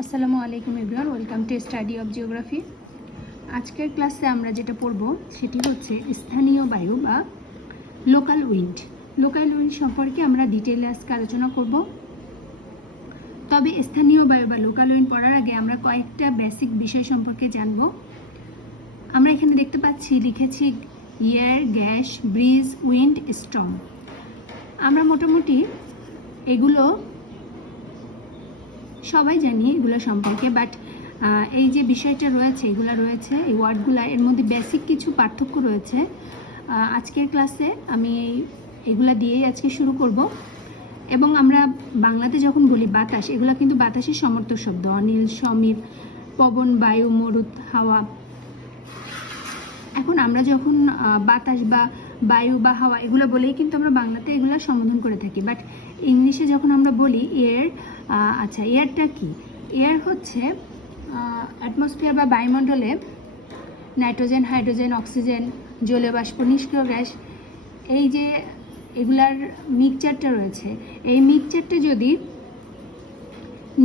আসসালামু আলাইকুম everyone, welcome to study of geography. আজকের ক্লাসে আমরা যেটা পড়ব সেটি হচ্ছে স্থানীয় বায়ু বা লোকাল উইন্ড। লোকাল উইন্ড সম্পর্কে আমরা ডিটেইলে আজকে আলোচনা করব। তবে স্থানীয় বায়ু বা লোকাল উইন্ড পড়ার আগে আমরা কয়েকটা বেসিক বিষয় সম্পর্কে জানব। আমরা এখানে দেখতে পাচ্ছি, লিখেছি air gas breeze wind storm আমরা মোটামুটি এগুলো সবাই জানি এগুলো সম্পর্কে বাট এই যে বিষয়টা রয়েছে, এগুলো রয়েছে, এই ওয়ার্ডগুলো এর মধ্যে বেসিক কিছু পার্থক্য রয়েছে। আজকের ক্লাসে আমি এই এগুলা দিয়েই আজকে শুরু করব। এবং আমরা বাংলাতে যখন বলি বাতাস, এগুলো কিন্তু বাতাসের সমর্থক শব্দ, অনিল, সমীর, পবন, বায়ু, মরুত, হাওয়া। এখন আমরা যখন বাতাস বা বায়ু বা হাওয়া, এগুলো বলেই কিন্তু আমরা বাংলাতে এগুলো সম্বোধন করে থাকি। বাট ইংলিশে যখন আমরা বলি এয়ার আচ্ছা এয়ারটা কি? এয়ার হচ্ছে অ্যাটমসফিয়ার বা বায়ুমণ্ডলে নাইট্রোজেন হাইড্রোজেন অক্সিজেন জলীয় বাষ্প, নিষ্ক্রিয় গ্যাস, এই যে এগুলার মিক্সচারটা রয়েছে, এই মিক্সচারটা যদি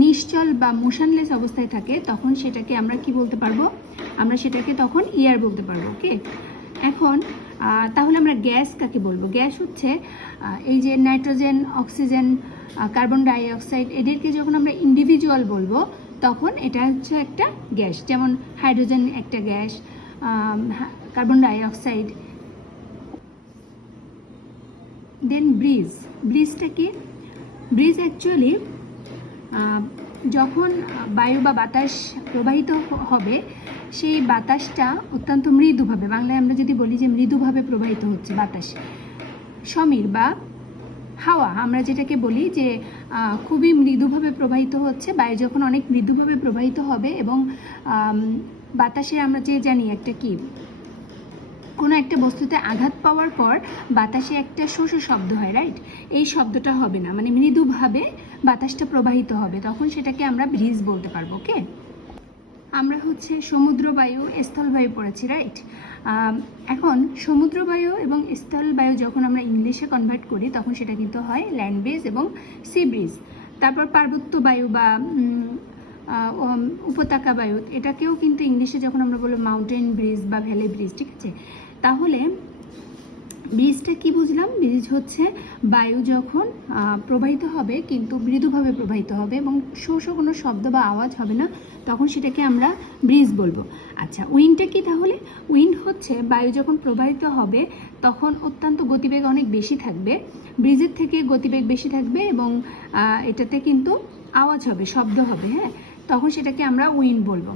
নিশ্চল বা মোশনলেস অবস্থায় থাকে, তখন সেটাকে আমরা কি বলতে পারব? আমরা সেটাকে তখন ইয়ার বলতে পারব ওকে এখন তাহলে আমরা গ্যাস কাকে বলব? গ্যাস হচ্ছে এই যে nitrogen, oxygen carbon dioxide এদেরকে যখন আমরা ইন্ডিভিজুয়াল বলব, তখন এটা হচ্ছে একটা গ্যাস। যেমন হাইড্রোজেন একটা gas carbon dioxide then breeze. ব্রিজটা কি? ব্রিজ অ্যাকচুয়ালি যখন বায়ু বা বাতাস প্রবাহিত হবে সেই বাতাসটা অত্যন্ত মৃদুভাবে, বাংলায় আমরা যদি বলি যে মৃদুভাবে প্রবাহিত হচ্ছে বাতাস, সমীর বা হাওয়া, আমরা যেটাকে বলি যে খুবই মৃদুভাবে প্রবাহিত হচ্ছে বায়ু যখন অনেক মৃদুভাবে প্রবাহিত হবে এবং বাতাসে আমরা যে জানি একটা কি, কোনো একটা বস্তুতে আঘাত পাওয়ার পর বাতাসে একটা শোষ শব্দ হয় রাইট এই শব্দটা হবে না মানে মৃদুভাবে বাতাসটা প্রবাহিত হবে, তখন সেটাকে আমরা ব্রিজ বলতে পারব ওকে আমরা হচ্ছে সমুদ্র বায়ু স্থলবায়ু পড়েছি রাইট এখন সমুদ্রবায়ু এবং স্থলবায়ু যখন আমরা ইংলিশে কনভার্ট করি, তখন সেটা কিন্তু হয় ল্যান্ড ব্রিজ এবং সি ব্রিজ তারপর পার্বত্য বায়ু বা উপত্যকা বায়ু, এটাকেও কিন্তু ইংলিশে যখন আমরা বলব মাউন্টেন ব্রিজ বা ভ্যালি ব্রিজ ঠিক আছে? তাহলে ব্রিজটা কি বুঝলাম? ব্রিজ হচ্ছে বায়ু যখন প্রবাহিত হবে কিন্তু মৃদুভাবে প্রবাহিত হবে এবং শো শো কোনো শব্দ বা আওয়াজ হবে না, তখন সেটাকে আমরা ব্রিজ বলব। আচ্ছা উইন্ডটা কি তাহলে? উইন্ড হচ্ছে বায়ু যখন প্রবাহিত হবে, তখন অত্যন্ত গতিবেগ অনেক বেশি থাকবে, ব্রিজের থেকে গতিবেগ বেশি থাকবে এবং এটাতে কিন্তু আওয়াজ হবে, শব্দ হবে হ্যাঁ? তখন সেটাকে আমরা উইন্ড বলব।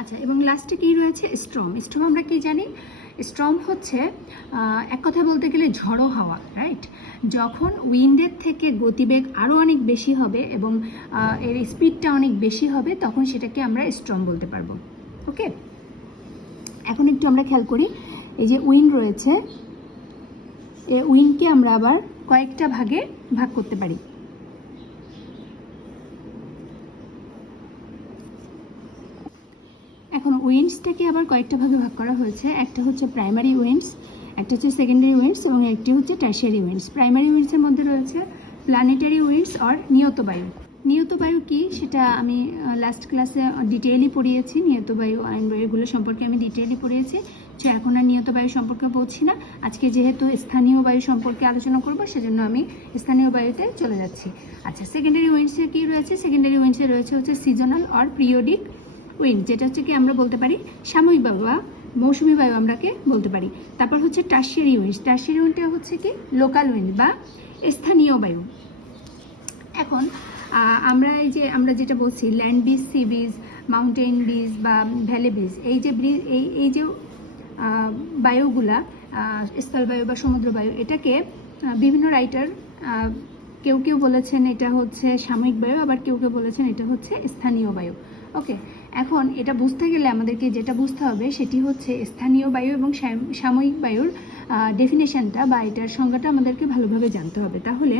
আচ্ছা এবং লাস্টে কি রয়েছে? স্ট্রম। স্ট্রম আমরা কি জানি? স্ট্রম হচ্ছে এক কথা বলতে গেলে ঝড়ো হাওয়া রাইট যখন উইন্ডের থেকে গতিবেগ আরও অনেক বেশি হবে এবং এর স্পিডটা অনেক বেশি হবে, তখন সেটাকে আমরা স্ট্রম বলতে পারব ওকে এখন একটু আমরা খেয়াল করি, এই যে উইন্ড রয়েছে এই উইন্ডকে আমরা আবার কয়েকটা ভাগে ভাগ করতে পারি। এখন উইন্ডসটাকে আবার কয়েকটা ভাগে ভাগ করা হয়েছে। একটা হচ্ছে প্রাইমারি উইন্ডস, একটা হচ্ছে সেকেন্ডারি উইন্ডস এবং একটি হচ্ছে টার্সিয়ারি উইন্ডস। প্রাইমারি উইন্ডসের মধ্যে রয়েছে প্ল্যানেটারি উইন্ডস আর নিয়ত বায়ু। নিয়ত বায়ু কি সেটা আমি লাস্ট ক্লাসে ডিটেইলি পড়িয়েছি। নিয়ত বায়ু আইন বায়ুগুলো সম্পর্কে আমি ডিটেইলি পড়িয়েছি। তো এখন আর নিয়ত বায়ু সম্পর্কে বলছি না। আজকে যেহেতু স্থানীয় বায়ু সম্পর্কে আলোচনা করব, সেজন্য আমি স্থানীয় বায়ুতে চলে যাচ্ছি। আচ্ছা সেকেন্ডারি উইন্ডসে কি রয়েছে? সেকেন্ডারি উইন্ডসে রয়েছে হচ্ছে সিজনাল আর পিরিয়ডিক উইন্ড যেটা হচ্ছে কি আমরা বলতে পারি সাময়িক বায়ু বা মৌসুমি বায়ু আমরাকে বলতে পারি। তারপর হচ্ছে টার্সিয়ারি উইন্ড টার্সিয়ারি উইন্ডটা হচ্ছে কি লোকাল উইন্ড বা স্থানীয় বায়ু। এখন আমরা এই যে, আমরা যেটা বলছি land breeze sea breeze mountain breeze বা ভ্যালি ব্রিজ এই যে ব্রিজ এই এই যে বায়ুগুলা স্থলবায়ু বা সমুদ্র বায়ু, এটাকে বিভিন্ন রাইটার কেউ কেউ বলেছেন এটা হচ্ছে সাময়িক বায়ু, আবার কেউ কেউ বলেছেন এটা হচ্ছে স্থানীয় বায়ু। ওকে, এখন এটা বুঝতে গেলে আমাদেরকে যেটা বুঝতে হবে সেটি হচ্ছে স্থানীয় বায়ু এবং সাময়িক বায়ুর ডেফিনেশনটা বা এটার সংজ্ঞাটা আমাদেরকে ভালোভাবে জানতে হবে। তাহলে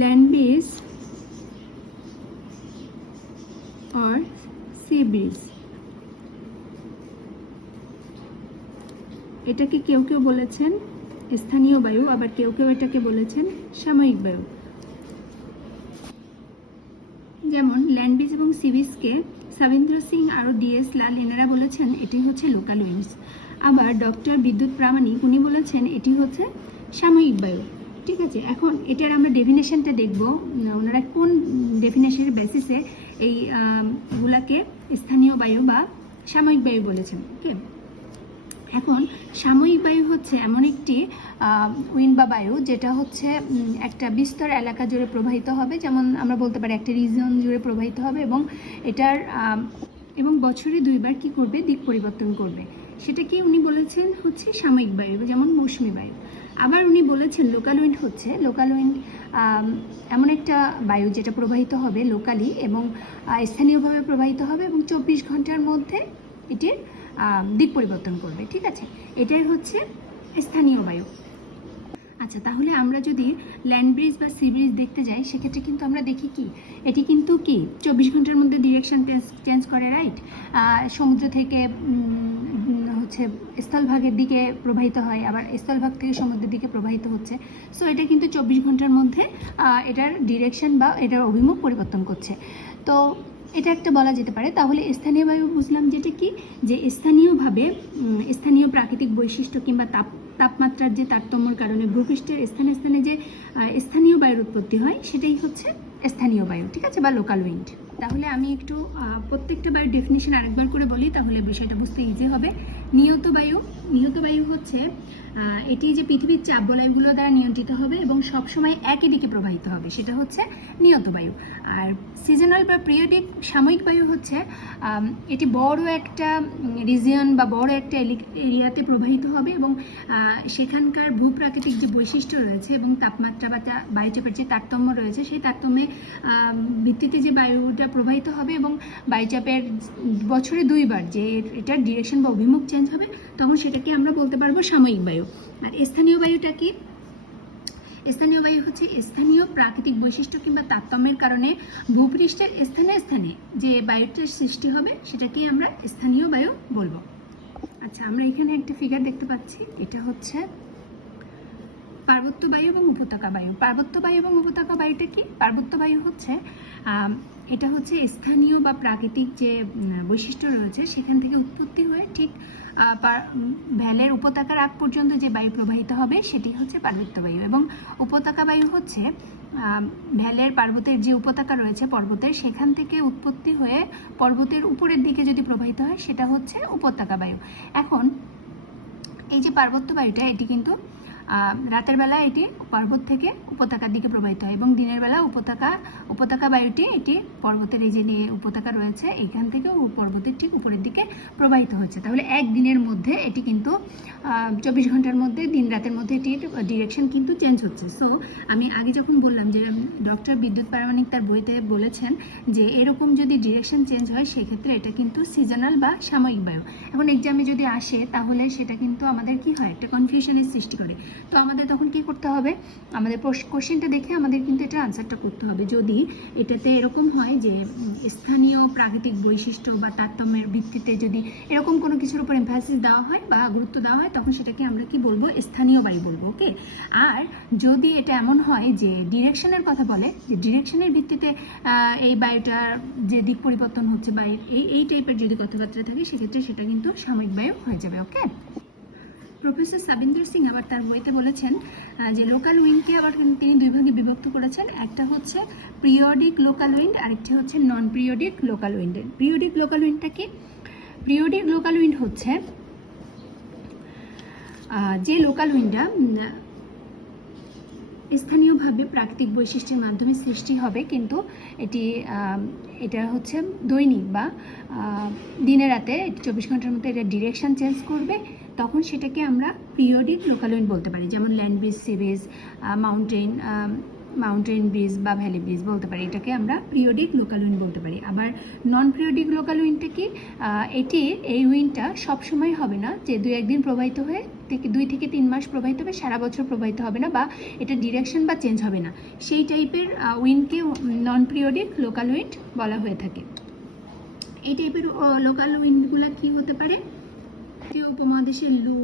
land breeze or sea breeze এটাকে কেউ কেউ বলেছেন স্থানীয় বায়ু, আবার কেউ কেউ এটাকে বলেছেন সাময়িক বায়ু। যেমন, ল্যান্ডবিজ এবং সি বিচকে সাবিন্দ্র সিং আর ডিএস লাল এনারা বলেছেন, এটি হচ্ছে লোকাল উইন্ডস। আবার ডক্টর বিদ্যুৎ প্রামাণিক, উনি বলেছেন, এটি হচ্ছে সাময়িক বায়ু। ঠিক আছে, এখন এটার আমরা ডেফিনেশনটা দেখব। ওনারা কোন ডেফিনেশনের বেসিসে এই গুলাকে স্থানীয় বায়ু বা সাময়িক বায়ু বলেছেন ওকে এখন সাময়িক বায়ু হচ্ছে এমন একটি উইন্ড বা বায়ু যেটা হচ্ছে একটা বিস্তর এলাকা জুড়ে প্রবাহিত হবে, যেমন আমরা বলতে পারি একটা রিজন জুড়ে প্রবাহিত হবে এবং এটার এবং বছরে দুইবার কি করবে? দিক পরিবর্তন করবে। সেটা কি উনি বলেছেন হচ্ছে সাময়িক বায়ু, যেমন মৌসুমী বায়ু। আবার উনি বলেছেন লোকাল উইন্ড হচ্ছে লোকাল উইন্ড এমন একটা বায়ু যেটা প্রবাহিত হবে লোকালি এবং স্থানীয়ভাবে প্রবাহিত হবে এবং চব্বিশ ঘণ্টার মধ্যে এটির দিক পরিবর্তন করবে, ঠিক আছে? এটাই হচ্ছে স্থানীয় বায়ু। আচ্ছা তাহলে আমরা যদি ল্যান্ড ব্রিজ বা সি ব্রিজ দেখতে যাই, সেক্ষেত্রে কিন্তু আমরা দেখি কি? এটি কিন্তু কি? চব্বিশ ঘণ্টার মধ্যে ডিরেকশন চেঞ্জ করে রাইট সমুদ্র থেকে হচ্ছে স্থলভাগের দিকে প্রবাহিত হয়, আবার স্থলভাগ থেকে সমুদ্রের দিকে প্রবাহিত হচ্ছে। সো এটা কিন্তু চব্বিশ ঘণ্টার মধ্যে এটার ডিরেকশন বা এটার অভিমুখ পরিবর্তন করছে। তো এটা একটা বলা যেতে পারে। তাহলে স্থানীয় বায়ু বুঝলাম যেটা কি? যে স্থানীয়ভাবে স্থানীয় প্রাকৃতিক বৈশিষ্ট্য কিংবা তাপ, তাপমাত্রার যে তারতম্যর কারণে ভূপৃষ্ঠের স্থানে স্থানে যে স্থানীয় বায়ুর উৎপত্তি হয়, সেটাই হচ্ছে স্থানীয় বায়ু, ঠিক আছে? বা লোকাল উইন্ড তাহলে আমি একটু প্রত্যেকটা বায়ুর ডেফিনেশন আরেকবার করে বলি, তাহলে বিষয়টা বুঝতে ইজি হবে। নিয়ত বায়ু নিহত বায়ু হচ্ছে এটি যে পৃথিবীর চাপ বলয়গুলো দ্বারা নিয়ন্ত্রিত হবে এবং সবসময় একই দিকে প্রবাহিত হবে, সেটা হচ্ছে নিয়ত বায়ু। আর সিজনাল বা পিরিয়ডিক সাময়িক বায়ু হচ্ছে এটি বড় একটা রিজিয়ন বা বড় একটা এরিয়াতে প্রবাহিত হবে এবং সেখানকার ভূপ্রাকৃতিক যে বৈশিষ্ট্য রয়েছে এবং তাপমাত্রা বা বায়ুচাপের যে তারতম্য রয়েছে, সেই তারতম্যে ভিত্তিতে যে বায়ুটা প্রবাহিত হবে এবং বায়ুচাপের বছরে দুইবার যে এটার ডিরেকশন বা অভিমুখ চেঞ্জ হবে, তখন সেটাকে আমরা বলতে পারব সাময়িক বায়ু। আর স্থানীয় বায়ুটা কি? স্থানীয় বায়ু হচ্ছে স্থানীয় প্রাকৃতিক বৈশিষ্ট্য কিংবা তারতম্যের কারণে ভূপৃষ্ঠের স্থানে স্থানে যে বায়ুটার সৃষ্টি হবে, সেটাকেই আমরা স্থানীয় বায়ু বলব। আচ্ছা আমরা এখানে একটা ফিগার দেখতে পাচ্ছি। এটা হচ্ছে পার্বত্য বায়ু এবং উপত্যকা বায়ু। পার্বত্য বায়ু এবং উপত্যকা বায়ুটা কি? পার্বত্য বায়ু হচ্ছে এটা হচ্ছে স্থানীয় বা প্রাকৃতিক যে বৈশিষ্ট্য রয়েছে, সেখান থেকে উৎপত্তি হয়ে ঠিক ভ্যালের উপত্যকার আগ পর্যন্ত যে বায়ু প্রবাহিত হবে, সেটি হচ্ছে পার্বত্য বায়ু। এবং উপত্যকা বায়ু হচ্ছে ভ্যালের পার্বতের যে উপত্যকা রয়েছে পর্বতের, সেখান থেকে উৎপত্তি হয়ে পর্বতের উপরের দিকে যদি প্রবাহিত হয়, সেটা হচ্ছে উপত্যকা বায়ু। এখন, এই যে পার্বত্য বায়ুটা, এটি কিন্তু রাতের বেলা এটি পর্বত থেকে উপত্যকার দিকে প্রবাহিত হয় এবং দিনের বেলা উপত্যকা উপত্যকা বায়ুটি এটি পর্বতের এই যে নিয়ে উপত্যকা রয়েছে এখান থেকে পর্বতের ঠিক উপরের দিকে প্রবাহিত হচ্ছে। তাহলে এক দিনের মধ্যে এটি কিন্তু চব্বিশ ঘণ্টার মধ্যে, দিন রাতের মধ্যে এটির ডিরেকশন কিন্তু চেঞ্জ হচ্ছে। সো আমি আগে যখন বললাম যে ডক্টর বিদ্যুৎ পারমাণিক তার বইতে বলেছেন যে এরকম যদি ডিরেকশন চেঞ্জ হয়, সেক্ষেত্রে এটা কিন্তু সিজনাল বা সাময়িক বায়ু। এখন এক্সামে যদি আসে, তাহলে সেটা কিন্তু আমাদের কি হয়? একটা কনফিউশনের সৃষ্টি করে। তো আমাদের তখন কি করতে হবে? আমাদের কোশ্চেনটা দেখে আমাদের কিন্তু এটা আনসারটা করতে হবে। যদি এটাতে এরকম হয় যে স্থানীয় প্রাকৃতিক বৈশিষ্ট্য বা তারতম্যের ভিত্তিতে যদি এরকম কোনো কিছুর উপর এমফাসিস দেওয়া হয় বা গুরুত্ব দেওয়া হয়, তখন সেটাকে আমরা কি বলব? স্থানীয় বায়ু বলব ওকে আর যদি এটা এমন হয় যে ডিরেকশনের কথা বলে, যে ডিরেকশনের ভিত্তিতে এই বায়ুটার যে দিক পরিবর্তন হচ্ছে বা এই এই টাইপের যদি কথাবার্তা থাকে, সেক্ষেত্রে সেটা কিন্তু সাময়িক বায়ু হয়ে যাবে ওকে প্রফেসর সাবিন্দর সিং আবার তার বইতে বলেছেন যে লোকাল উইন্ডকে আবার তিনি দুই ভাগে বিভক্ত করেছেন। একটা হচ্ছে পিরিয়ডিক লোকাল উইন্ড আরেকটি হচ্ছে non periodic local wind periodic local উইন্ডটা কি? পিরিয়ডিক লোকাল উইন্ড হচ্ছে যে লোকাল উইন্ডটা স্থানীয়ভাবে প্রাকৃতিক বৈশিষ্ট্যের মাধ্যমে সৃষ্টি হবে, কিন্তু এটি এটা হচ্ছে দৈনিক বা দিনে রাতে চব্বিশ ঘণ্টার মধ্যে এটা ডিরেকশন চেঞ্জ করবে। তখন সেটাকে আমরা পিরিয়ডিক লোকাল উইন্ড বলতে পারি, যেমন land breeze sea breeze mountain mountain breeze বা ভ্যালি ব্রিজ বলতে পারি। এটাকে আমরা পিরিয়ডিক লোকাল উইন্ড বলতে পারি। আবার নন পিরিয়ডিক লোকাল উইন্ডটা কি এটি এই উইন্ডটা সবসময় হবে না যে দুই একদিন প্রবাহিত হয়ে থেকে দুই থেকে তিন মাস প্রবাহিত হবে, সারা বছর প্রবাহিত হবে না বা এটা ডিরেকশন বা চেঞ্জ হবে না। সেই টাইপের উইনকে নন পিরিয়ডিক লোকাল উইন্ড বলা হয়ে থাকে। এই টাইপের লোকাল উইন্ডগুলো কি হতে পারে? উপমহাদেশের লু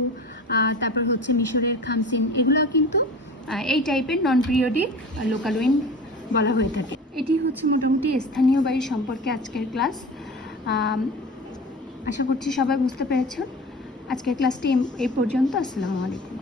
তারপর হচ্ছে মিশরের খামসিন এগুলো কিন্তু এই টাইপের নন পিরিয়ডিক লোকাল উইন্ড বলা হয়ে থাকে। এটি হচ্ছে মোটামুটি স্থানীয় বায়ু সম্পর্কে আজকের ক্লাস। আশা করছি সবাই বুঝতে পেরেছ। আজকের ক্লাসটি এই পর্যন্ত। আসসালামু আলাইকুম।